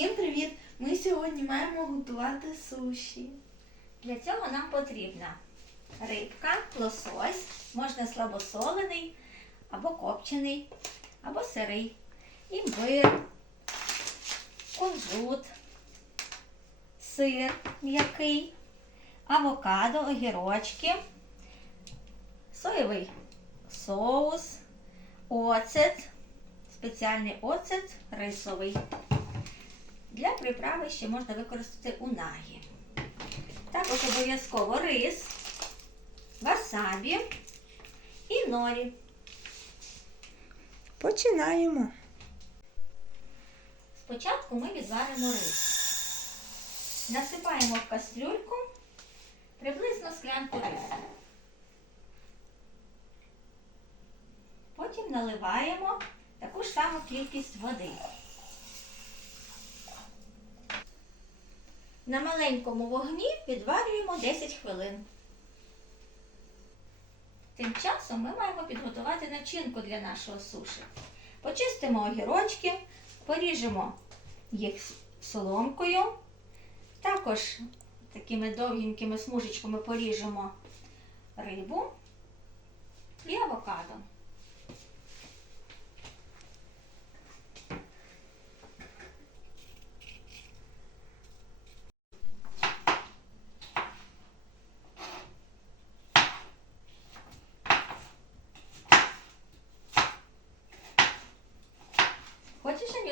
Всім привіт! Ми сьогодні маємо готувати суші. Для цього нам потрібна рибка, лосось, можна слабосолений, або копчений, або сирий, імбир, кунжут, сир м'який, авокадо, огірочки, соєвий соус, оцет, спеціальний оцет рисовий. Для приправи ще можна використати унагі. Також обов'язково рис, васабі і норі. Починаємо. Спочатку ми відваримо рис. Насипаємо в кастрюльку приблизно склянку рису. Потім наливаємо таку ж саму кількість води. На маленькому вогні відварюємо 10 хвилин. Тим часом ми маємо підготувати начинку для нашого суші. Почистимо огірочки, поріжемо їх соломкою. Також такими довгенькими смужечками поріжемо рибу і авокадо.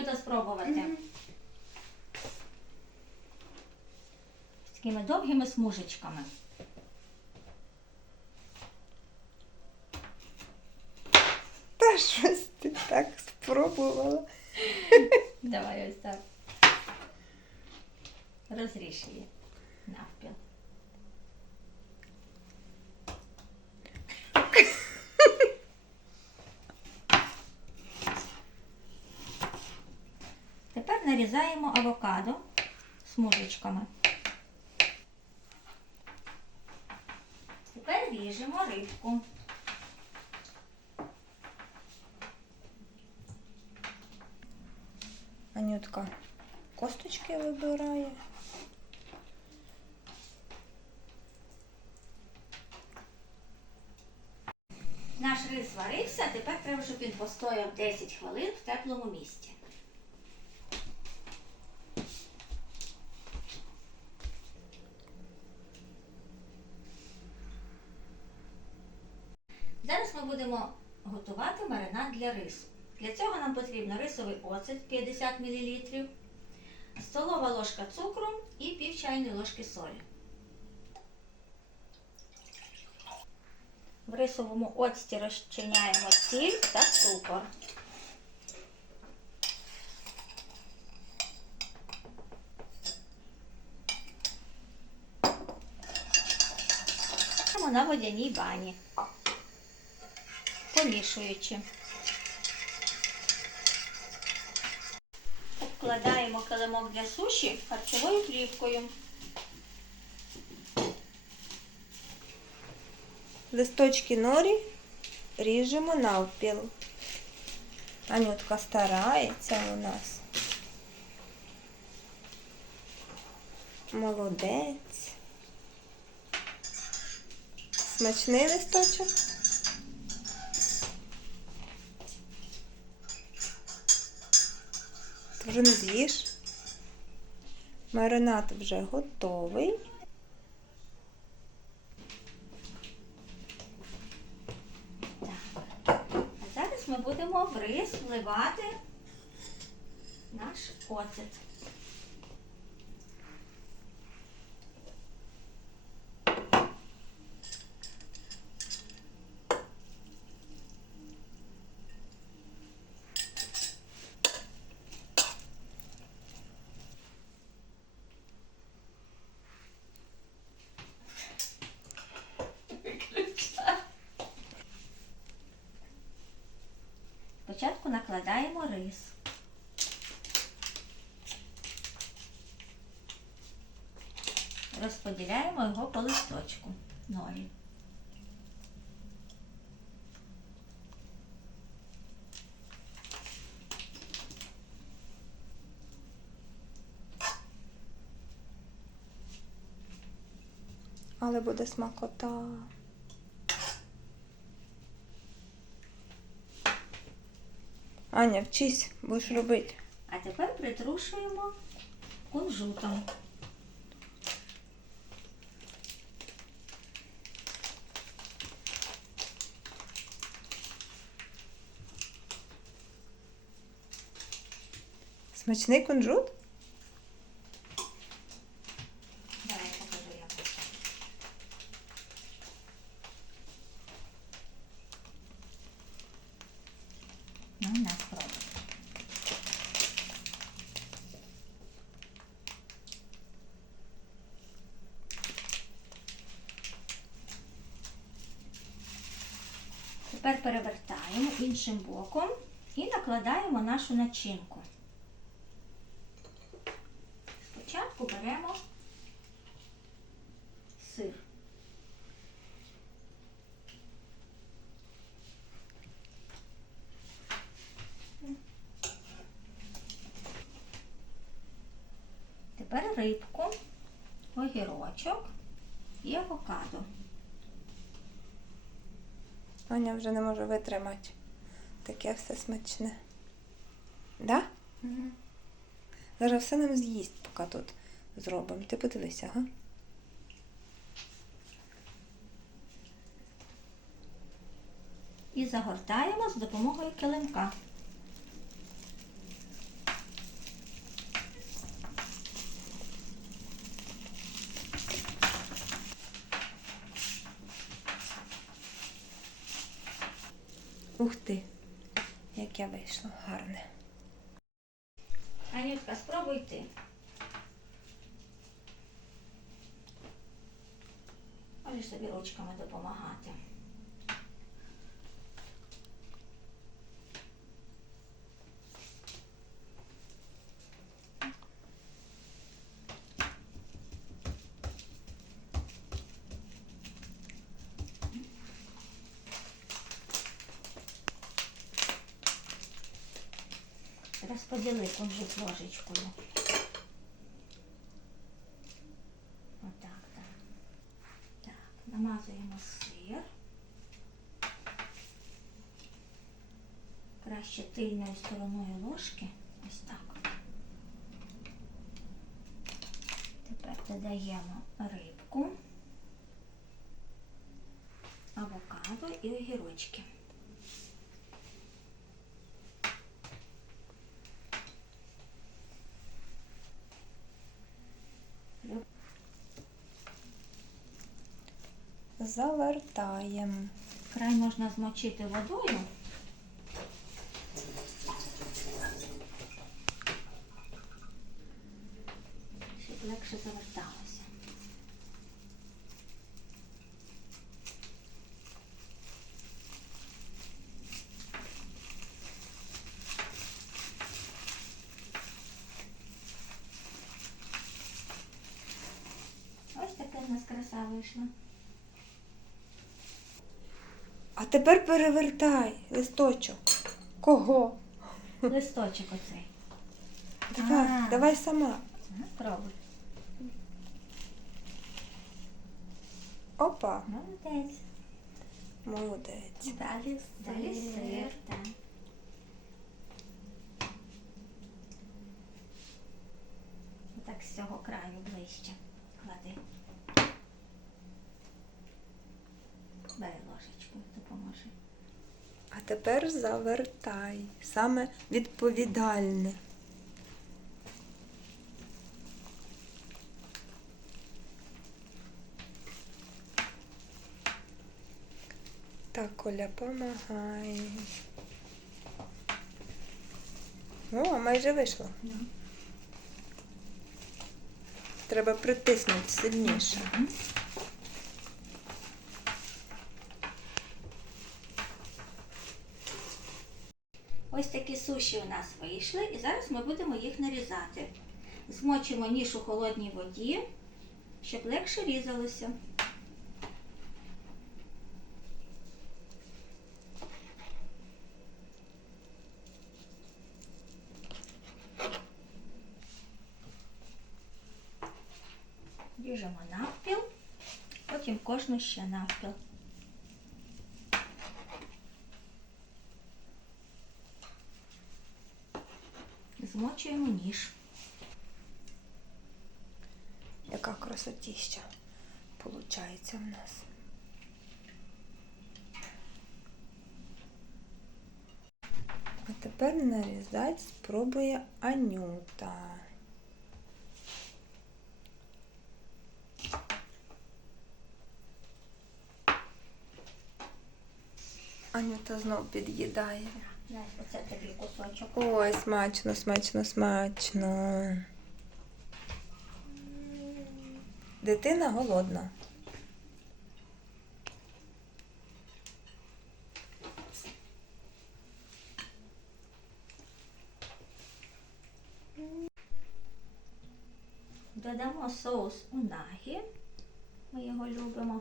Хочеш, спробувати. спробувати? З такими довгими смужечками. Та щось ти так спробувала. Давай ось так. Розріж її навпіл. Тепер нарізаємо авокадо смужечками. Тепер ріжемо рибку. Анютка косточки вибирає. Наш рис зварився, тепер треба, щоб він постояв 10 хвилин в теплому місці. Зараз ми будемо готувати маринад для рису. Для цього нам потрібно рисовий оцет 50 мл, столова ложка цукру і пів чайної ложки солі. В рисовому оцті розчиняємо сіль та цукор. На водяній бані, помішуючи. Обкладаємо килимок для суші харчовою плівкою. Листочки норі ріжемо навпіл. Анютка старається у нас. Молодець. Смачний листочок. Вже не з'їш. Маринад вже готовий. А зараз ми будемо в рис вливати наш оцет. зверху накладаємо рис. Розподіляємо його по листочку ноги. Але буде смакота. Аня, вчись, будеш робити. А тепер притрушуємо кунжутом. Смачний кунжут? Давай покажу, як це. Ну, на спробуй. Тепер перевертаємо іншим боком і накладаємо нашу начинку. Спочатку беремо сир. Тепер рибку, огірочок і авокадо. Аня вже не може витримати. Таке все смачне. Да? Зараз все нам з'їсть, поки тут зробимо. Ти подивися, га? І загортаємо з допомогою килимка. Ух ти, яке вийшло гарне. Анютка, спробуй ти. Можеш собі ручками допомагати. Розподіли кунжут ложечкою. Отак, так. Так, намазуємо сир. Краще тильною стороною ложки. Ось так. Тепер додаємо рибку, авокадо і огірочки. Завертаємо. Край можна змочити водою. Щоб легше заверталося. Ось така в нас краса вийшла. А тепер перевертай листочок. Кого? Листочок оцей. Давай, А. давай сама. Ага, Пробуй. Опа, Молодець. молодець. Далі Далі сир. Так. Так з цього краю ближче. Клади. Тепер завертай. Саме відповідальне. Так, Коля, помагай. О, майже вийшло. Треба притиснути сильніше. Ось такі суші у нас вийшли, і зараз ми будемо їх нарізати. Змочимо ніж у холодній воді, щоб легше різалося. Ріжемо навпіл. Потім кожну ще навпіл. Змочуємо ніж. Яка красотіща получається в нас. А тепер нарізати спробує Анюта. Анюта знов під'їдає. Оце тобі кусочок. Ой, смачно, смачно, смачно. Дитина голодна. Додамо соус унагі. Ми його любимо.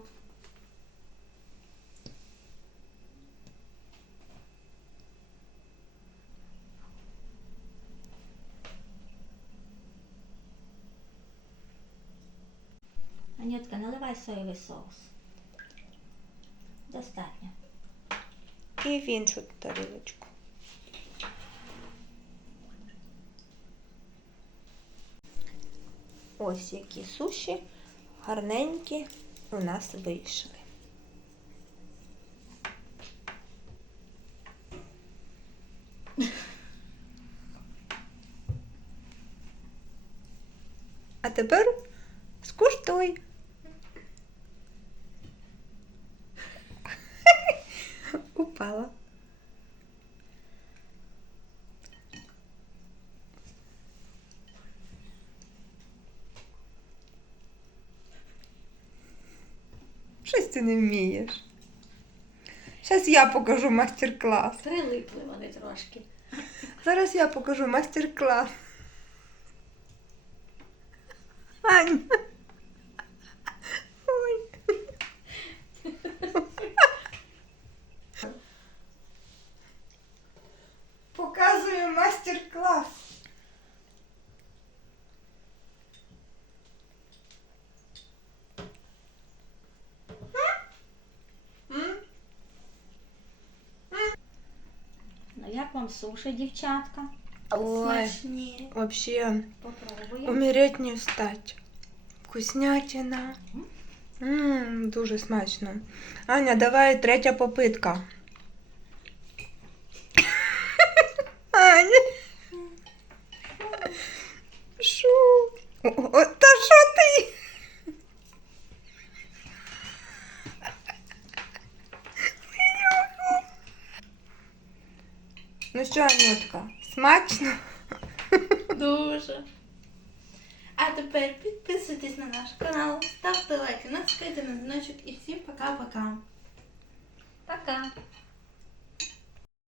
Анютка, наливай соєвий соус. Достатньо. І в іншу тарілочку. Ось які суші гарненькі у нас вийшли. А тепер скуштуй. Упала. Щось ти не вмієш. Зараз я покажу майстер-клас. Прилипли вони трошки. Зараз я покажу майстер-клас. Ань. майстер-клас. М? Ну як вам суші, дівчатка? Ой, Смачні. вообще Попробуємо. умереть не встать. Вкуснятина. Ммм, дуже смачно. Аня, давай третя попитка. О, о, Та що ти? Ну що, Анютка, смачно? Дуже. А тепер підписуйтесь на наш канал, ставте лайки, натискайте на дзвіночок і всім пока-пока. Пока.